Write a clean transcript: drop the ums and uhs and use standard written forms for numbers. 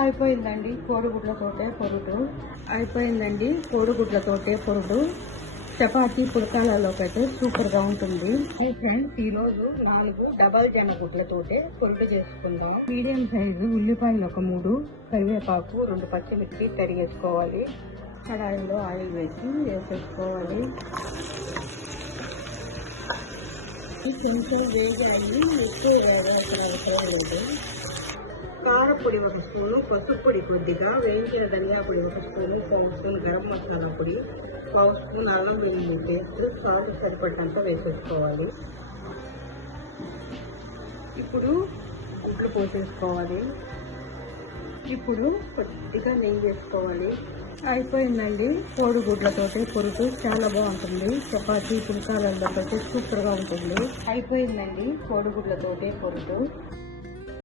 అయిపోయిందండి కోడిగుడ్లతోటే పొరుటు. అయిపోయిందండి కోడిగుడ్లతోటే పొరుటు. చపాతీ పుల్కాలలోకి అయితే సూపర్గా ఉంటుంది. ఫ్రెండ్స్, ఈరోజు 4 డబల్ జన గుడ్లతోటే పొరుటు చేసుకుందాం. మీడియం సైజు ఉల్లిపాయలు ఒక 3, కరివేపాకు 2 పచ్చిమిర్చి తరిగేసుకోవాలి. కడాయిలో ఆయిల్ వేసేసుకోవాలి. కొంచెం వేగాలి, ఎక్కువ వేగాల్సిన అవసరం లేదు. కారపొడి 1 స్పూను, పసుపు పొడి కొద్దిగా, వేయించిన ధనియా పొడి 1 స్పూను, 1 స్పూన్ గరం మసాలా పొడి, 1 స్పూన్ అల్లం వెల్లుల్లి పేస్ట్, సాల్ట్ సరిపడినంత వేసేసుకోవాలి. ఇప్పుడు గుడ్లు పోసేసుకోవాలి. ఇప్పుడు కొద్దిగా నెయ్యి వేసుకోవాలి. అయిపోయిందండి కోడిగుడ్లతోటి పొరుటు. చాలా బాగుంటుంది. చపాతీ పుల్కాలలో సూపర్గా ఉంటుంది. అయిపోయిందండి కోడిగుడ్లతోటి పొరుటు.